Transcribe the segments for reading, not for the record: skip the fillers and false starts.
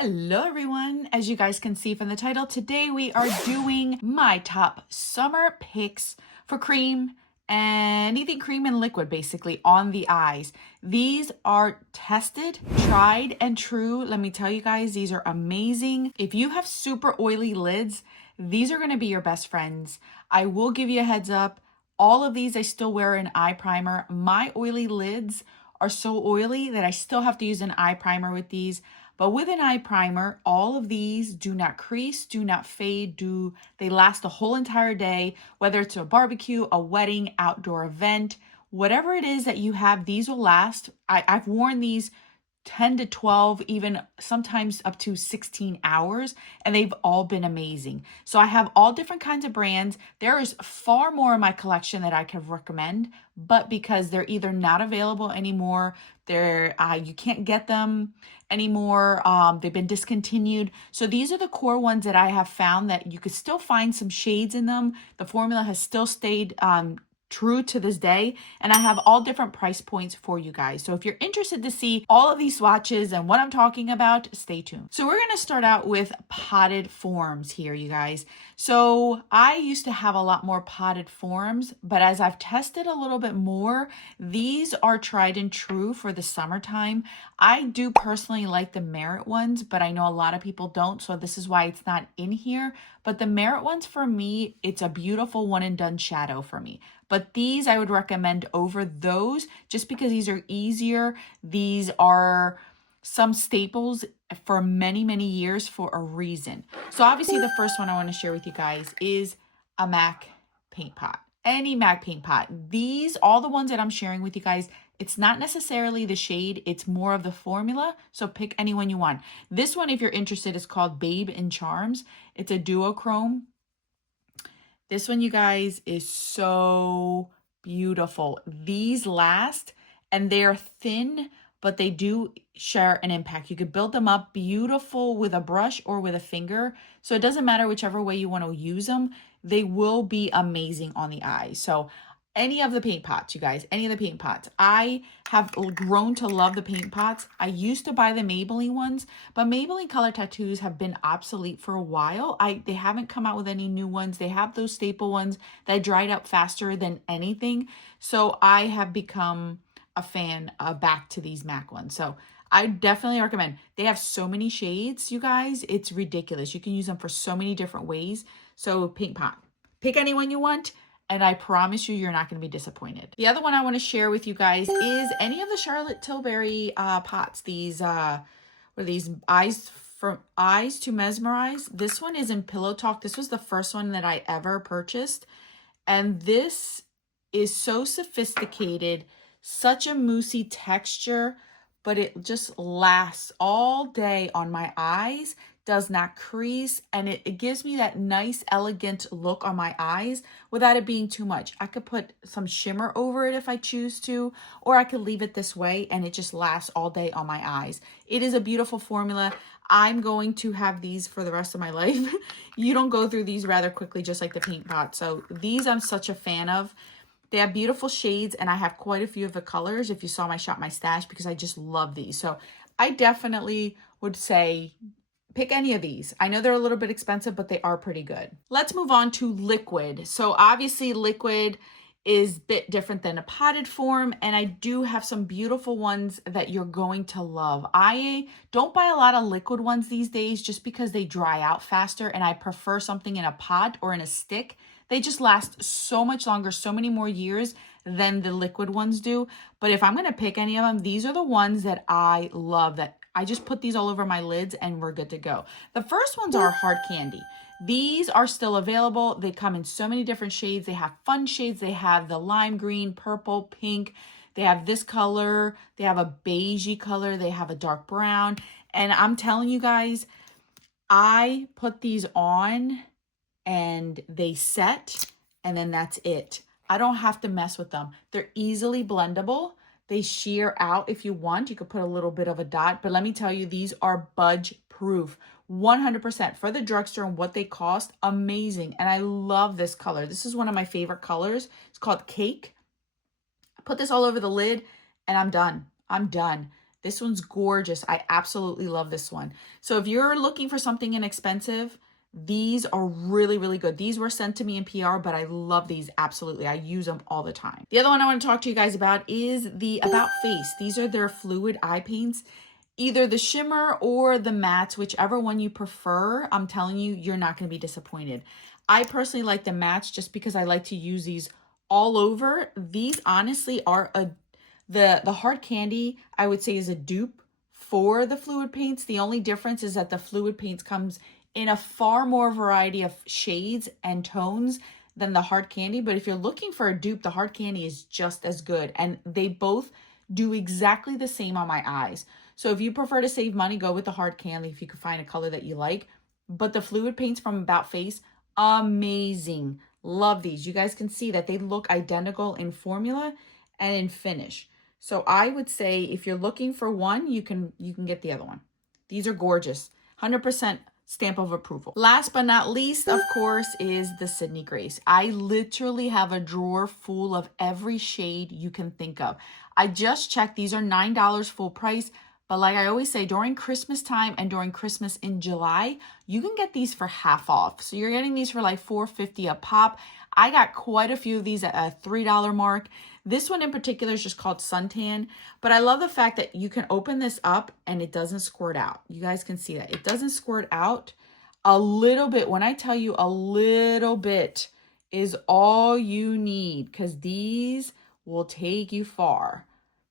Hello everyone. As you guys can see from the title, today we are doing my top summer picks for cream, anything cream and liquid basically on the eyes. These are tested, tried and true. Let me tell you guys, these are amazing. If you have super oily lids, these are going to be your best friends. I will give you a heads up. All of these I still wear an eye primer. My oily lids are so oily that I still have to use an eye primer with these. But with an eye primer, all of these do not crease, do not fade, they last the whole entire day, whether it's a barbecue, a wedding, outdoor event, whatever it is that you have, these will last. I've worn these 10 to 12, even sometimes up to 16 hours, and they've all been amazing. So I have all different kinds of brands. There is far more in my collection that I could recommend, but because they're either not available anymore, you can't get them anymore, they've been discontinued. So these are the core ones that I have found that you could still find some shades in them. The formula has still stayed true to this day, and I have all different price points for you guys. So if you're interested to see all of these swatches and what I'm talking about, stay tuned. So we're going to start out with potted forms here, you guys. So I used to have a lot more potted forms, but as I've tested a little bit more, these are tried and true for the summertime. I do personally like the Merit ones, but I know a lot of people don't, so this is why it's not in here. But the Merit ones, for me, it's a beautiful one and done shadow for me. But these I would recommend over those just because these are easier. These are some staples for many, many years for a reason. So obviously the first one I want to share with you guys is a MAC paint pot. Any MAC paint pot. These, all the ones that I'm sharing with you guys, it's not necessarily the shade, it's more of the formula. So pick any one you want. This one, if you're interested, is called Babe and Charms. It's a duochrome. This one, you guys, is so beautiful. These last, and they're thin, but they do share an impact. You could build them up beautiful with a brush or with a finger. So it doesn't matter whichever way you want to use them. They will be amazing on the eyes. So any of the paint pots, you guys, any of the paint pots. I have grown to love the paint pots. I used to buy the Maybelline ones, but Maybelline Color Tattoos have been obsolete for a while. They haven't come out with any new ones. They have those staple ones that dried up faster than anything. So I have become a fan of back to these MAC ones. So I definitely recommend. They have so many shades, you guys. It's ridiculous. You can use them for so many different ways. So paint pot. Pick any one you want, and I promise you, you're not going to be disappointed. The other one I want to share with you guys is any of the Charlotte Tilbury pots. These Eyes to Mesmerize. This one is in Pillow Talk. This was the first one that I ever purchased. And this is so sophisticated, such a moussey texture, but it just lasts all day on my eyes, does not crease, and it gives me that nice, elegant look on my eyes without it being too much. I could put some shimmer over it if I choose to, or I could leave it this way and it just lasts all day on my eyes. It is a beautiful formula. I'm going to have these for the rest of my life. You don't go through these rather quickly, just like the paint pot. So these I'm such a fan of. They have beautiful shades, and I have quite a few of the colors if you saw my Shop My Stash, because I just love these. So I definitely would say pick any of these. I know they're a little bit expensive, but they are pretty good. Let's move on to liquid. So obviously liquid is a bit different than a potted form, and I do have some beautiful ones that you're going to love. I don't buy a lot of liquid ones these days just because they dry out faster, and I prefer something in a pot or in a stick. They just last so much longer, so many more years than the liquid ones do. But if I'm going to pick any of them, these are the ones that I love, that I just put these all over my lids and we're good to go. The first ones are Hard Candy. These are still available. They come in so many different shades. They have fun shades. They have the lime green, purple, pink. They have this color. They have a beigey color. They have a dark brown. And I'm telling you guys, I put these on and they set, and then that's it. I don't have to mess with them. They're easily blendable. They shear out if you want. You could put a little bit of a dot, but let me tell you, these are budge proof. 100% for the drugstore and what they cost, amazing. And I love this color. This is one of my favorite colors. It's called Cake. I put this all over the lid and I'm done. I'm done. This one's gorgeous. I absolutely love this one. So if you're looking for something inexpensive, these are really, really good. These were sent to me in PR, but I love these. Absolutely. I use them all the time. The other one I want to talk to you guys about is the About Face. These are their fluid eye paints. Either the shimmer or the mattes, whichever one you prefer, I'm telling you, you're not going to be disappointed. I personally like the mattes just because I like to use these all over. These honestly are the hard candy, I would say, is a dupe for the fluid paints. The only difference is that the fluid paints comes in a far more variety of shades and tones than the hard candy. But if you're looking for a dupe, the hard candy is just as good. And they both do exactly the same on my eyes. So if you prefer to save money, go with the hard candy if you can find a color that you like. But the fluid paints from About Face, amazing. Love these. You guys can see that they look identical in formula and in finish. So I would say if you're looking for one, you can get the other one. These are gorgeous. 100% stamp of approval. Last but not least, of course, is the Sydney Grace. I literally have a drawer full of every shade you can think of. I just checked. These are $9 full price. But like I always say, during Christmas time and during Christmas in July, you can get these for half off. So you're getting these for like $4.50 a pop. I got quite a few of these at a $3 mark. This one in particular is just called Suntan. But I love the fact that you can open this up and it doesn't squirt out. You guys can see that. It doesn't squirt out. A little bit. When I tell you a little bit is all you need, because these will take you far.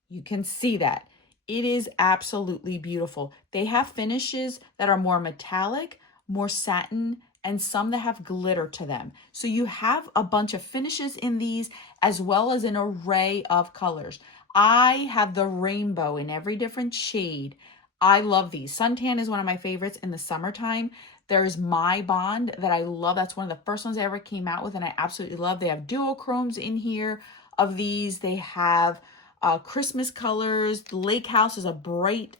You can see that. It is absolutely beautiful. They have finishes that are more metallic, more satin, and some that have glitter to them. So you have a bunch of finishes in these as well as an array of colors. I have the rainbow in every different shade. I love these. Suntan is one of my favorites in the summertime. There's My Bond that I love. That's one of the first ones I ever came out with and I absolutely love. They have duochromes in here of these. They have Christmas colors. The Lake House is a bright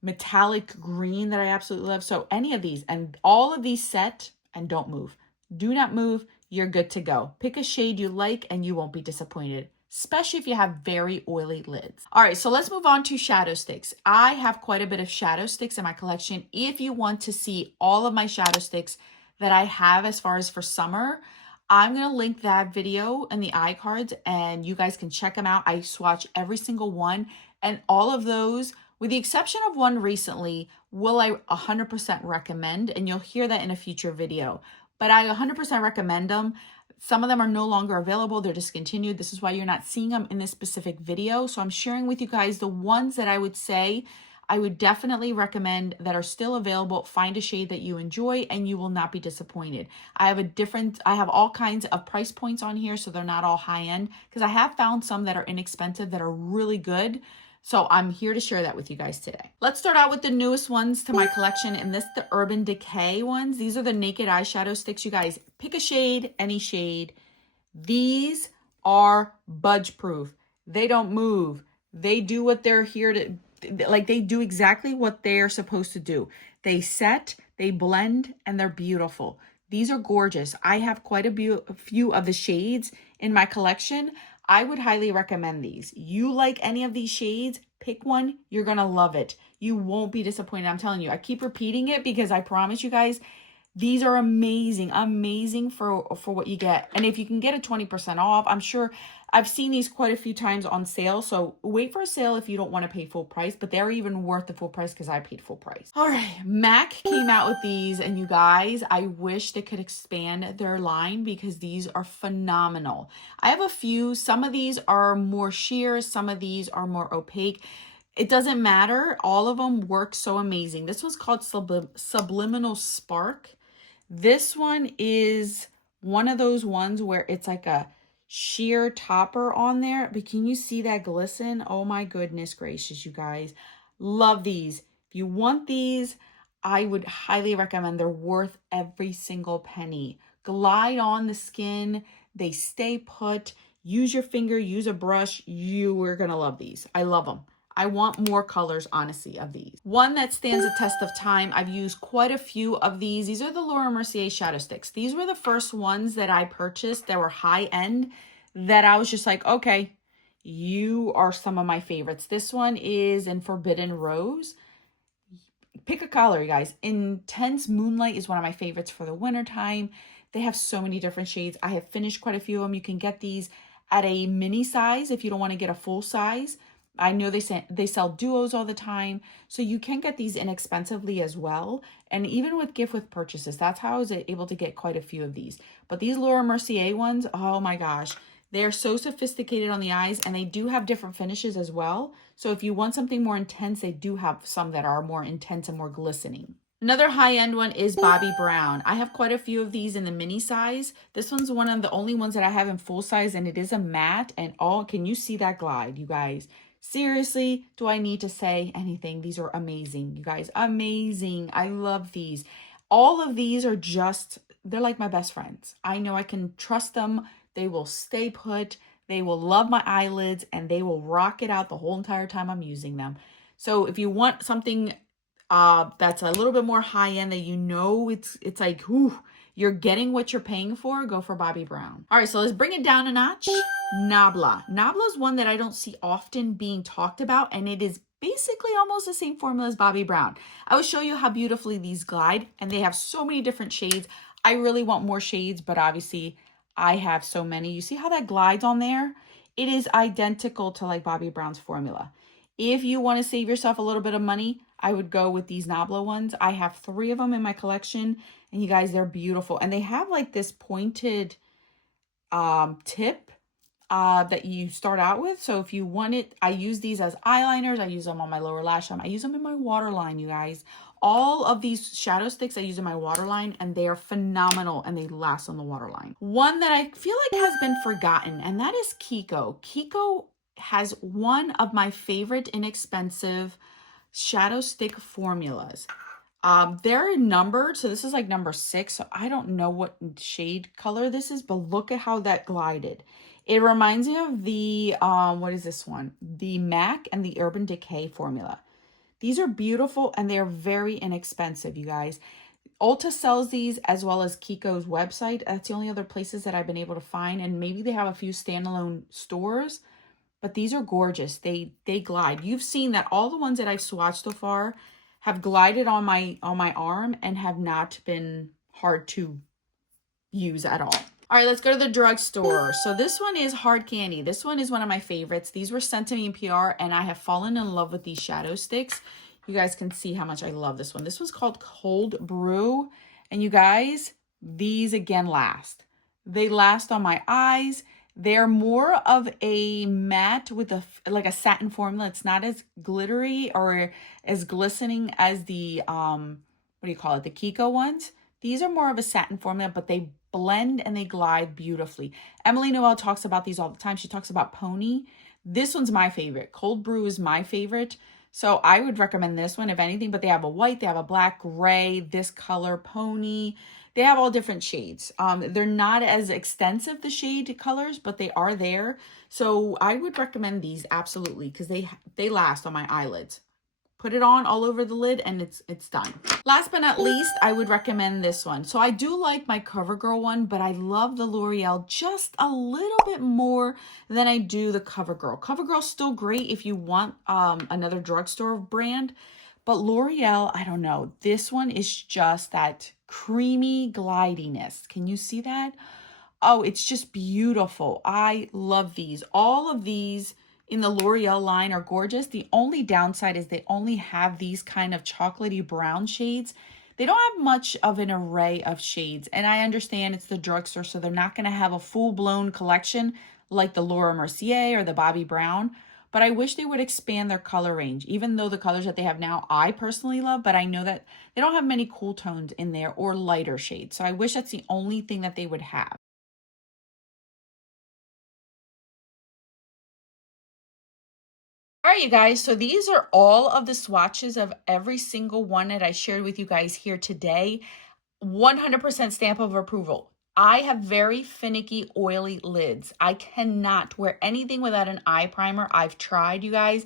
metallic green that I absolutely love. So any of these and all of these set and don't move. Do not move. You're good to go. Pick a shade you like and you won't be disappointed, especially if you have very oily lids. All right, so let's move on to shadow sticks. I have quite a bit of shadow sticks in my collection. If you want to see all of my shadow sticks that I have as far as for summer, I'm going to link that video in the iCards and you guys can check them out. I swatch every single one and all of those, with the exception of one recently, will I 100% recommend, and you'll hear that in a future video. But I 100% recommend them. Some of them are no longer available. They're discontinued. This is why you're not seeing them in this specific video. So I'm sharing with you guys the ones that I would say I would definitely recommend that are still available. Find a shade that you enjoy and you will not be disappointed. I have all kinds of price points on here, so they're not all high end, because I have found some that are inexpensive that are really good. So I'm here to share that with you guys today. Let's start out with the newest ones to my collection, and this the Urban Decay ones. These are the naked eyeshadow sticks. You guys pick a shade, any shade. These are budge proof. They don't move. They do what they're here to, like they do exactly what they're supposed to do. They set, they blend, and they're beautiful. These are gorgeous. I have quite a few of the shades in my collection. I would highly recommend these. You like any of these shades, pick one. You're going to love it. You won't be disappointed. I'm telling you. I keep repeating it because I promise you guys, these are amazing, amazing for what you get. And if you can get a 20% off, I'm sure I've seen these quite a few times on sale. So wait for a sale if you don't want to pay full price, but they're even worth the full price because I paid full price. All right, MAC came out with these, and you guys, I wish they could expand their line because these are phenomenal. I have a few. Some of these are more sheer, some of these are more opaque. It doesn't matter. All of them work so amazing. This one's called Subliminal Spark. This one is one of those ones where it's like a sheer topper on there, but can you see that glisten? Oh my goodness gracious, you guys. Love these. If you want these, I would highly recommend. They're worth every single penny. Glide on the skin. They stay put. Use your finger, use a brush. You are going to love these. I love them. I want more colors, honestly, of these. One that stands the test of time. I've used quite a few of these. These are the Laura Mercier shadow sticks. These were the first ones that I purchased that were high end that I was just like, okay, you are some of my favorites. This one is in Forbidden Rose. Pick a color, you guys. Intense Moonlight is one of my favorites for the wintertime. They have so many different shades. I have finished quite a few of them. You can get these at a mini size if you don't want to get a full size. I know they sell duos all the time, so you can get these inexpensively as well. And even with gift with purchases, that's how I was able to get quite a few of these. But these Laura Mercier ones, oh my gosh, they're so sophisticated on the eyes, and they do have different finishes as well. So if you want something more intense, they do have some that are more intense and more glistening. Another high-end one is Bobbi Brown. I have quite a few of these in the mini size. This one's one of the only ones that I have in full size, and it is a matte. And can you see that glide, you guys? Seriously, do I need to say anything? These are amazing, you guys. Amazing. I love these. All of these are they're like my best friends. I know I can trust them. They will stay put. They will love my eyelids, and they will rock it out the whole entire time I'm using them. So if you want something that's a little bit more high end, that you know it's like, whew, you're getting what you're paying for, go for Bobbi Brown. All right, so let's bring it down a notch. Nabla. Nabla is one that I don't see often being talked about, and it is basically almost the same formula as Bobbi Brown. I will show you how beautifully these glide, and they have so many different shades. I really want more shades, but obviously I have so many. You see how that glides on there? It is identical to like Bobbi Brown's formula. If you want to save yourself a little bit of money, I would go with these Nabla ones. I have 3 of them in my collection, and you guys, they're beautiful. And they have like this pointed tip that you start out with. So if you want it, I use these as eyeliners. I use them on my lower lash line. I use them in my waterline, you guys. All of these shadow sticks I use in my waterline, and they are phenomenal, and they last on the waterline. One that I feel like has been forgotten, and that is Kiko. Kiko has one of my favorite inexpensive shadow stick formulas. They're numbered, so this is like number 6, so I don't know what shade color this is, but look at how that glided. It reminds me of the what is this one? The MAC and the Urban Decay formula. These are beautiful, and they are very inexpensive, you guys. Ulta sells these, as well as Kiko's website. That's the only other places that I've been able to find, and maybe they have a few standalone stores. But these are gorgeous. They glide. You've seen that all the ones that I've swatched so far have glided on my arm and have not been hard to use at all. All right, let's go to the drugstore. So this one is Hard Candy. This one is one of my favorites. These were sent to me in PR, and I have fallen in love with these shadow sticks. You guys can see how much I love this one. This one's called Cold Brew. And you guys, these again last. They last on my eyes. They're more of a matte with like a satin formula. It's not as glittery or as glistening as the, what do you call it? The Kiko ones. These are more of a satin formula, but they blend and they glide beautifully. Emily Noel talks about these all the time. She talks about Pony. This one's my favorite. Cold Brew is my favorite. So I would recommend this one if anything, but they have a white, they have a black, gray, this color, Pony. They have all different shades. They're not as extensive, the shade colors, but they are there. So I would recommend these absolutely, because they last on my eyelids. Put it on all over the lid, and it's done. Last but not least, I would recommend this one. So I do like my CoverGirl one, but I love the L'Oreal just a little bit more than I do the CoverGirl. CoverGirl's still great if you want another drugstore brand, but L'Oreal, I don't know. This one is just that creamy glidiness. Can you see that? Oh, it's just beautiful. I love these. All of these in the L'Oreal line are gorgeous. The only downside is they only have these kind of chocolatey brown shades. They don't have much of an array of shades. And I understand it's the drugstore, so they're not going to have a full-blown collection like the Laura Mercier or the Bobbi Brown. But I wish they would expand their color range, even though the colors that they have now, I personally love. But I know that they don't have many cool tones in there or lighter shades. So I wish that's the only thing that they would have. All right, you guys, so these are all of the swatches of every single one that I shared with you guys here today. 100% stamp of approval. I have very finicky, oily lids. I cannot wear anything without an eye primer. I've tried, you guys.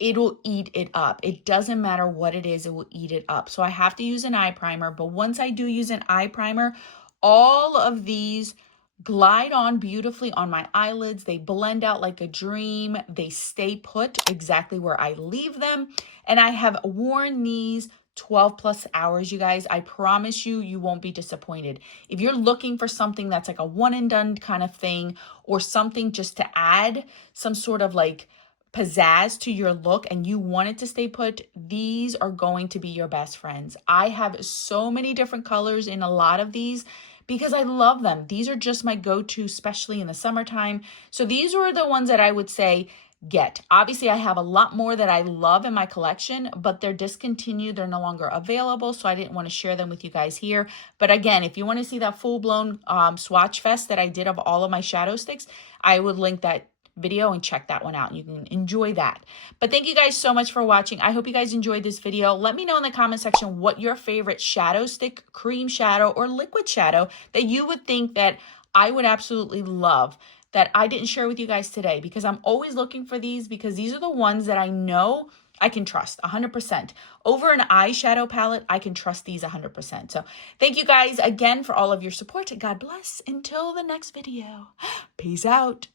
It will eat it up. It doesn't matter what it is, it will eat it up. So I have to use an eye primer, but once I do use an eye primer, all of these glide on beautifully on my eyelids. They blend out like a dream. They stay put exactly where I leave them. And I have worn these 12 plus hours, you guys. I promise you, you won't be disappointed. If you're looking for something that's like a one and done kind of thing, or something just to add some sort of like pizzazz to your look and you want it to stay put, these are going to be your best friends. I have so many different colors in a lot of these because I love them. These are just my go-to, especially in the summertime. So these were the ones that I would say get. Obviously, I have a lot more that I love in my collection, but they're discontinued. They're no longer available, so I didn't want to share them with you guys here. But again, if you want to see that full-blown swatch fest that I did of all of my shadow sticks, I would link that video and check that one out. You can enjoy that. But thank you guys so much for watching. I hope you guys enjoyed this video. Let me know in the comment section what your favorite shadow stick, cream shadow, or liquid shadow that you would think that I would absolutely love that I didn't share with you guys today, because I'm always looking for these, because these are the ones that I know I can trust 100%. Over an eyeshadow palette, I can trust these 100%. So thank you guys again for all of your support. God bless. Until the next video. Peace out.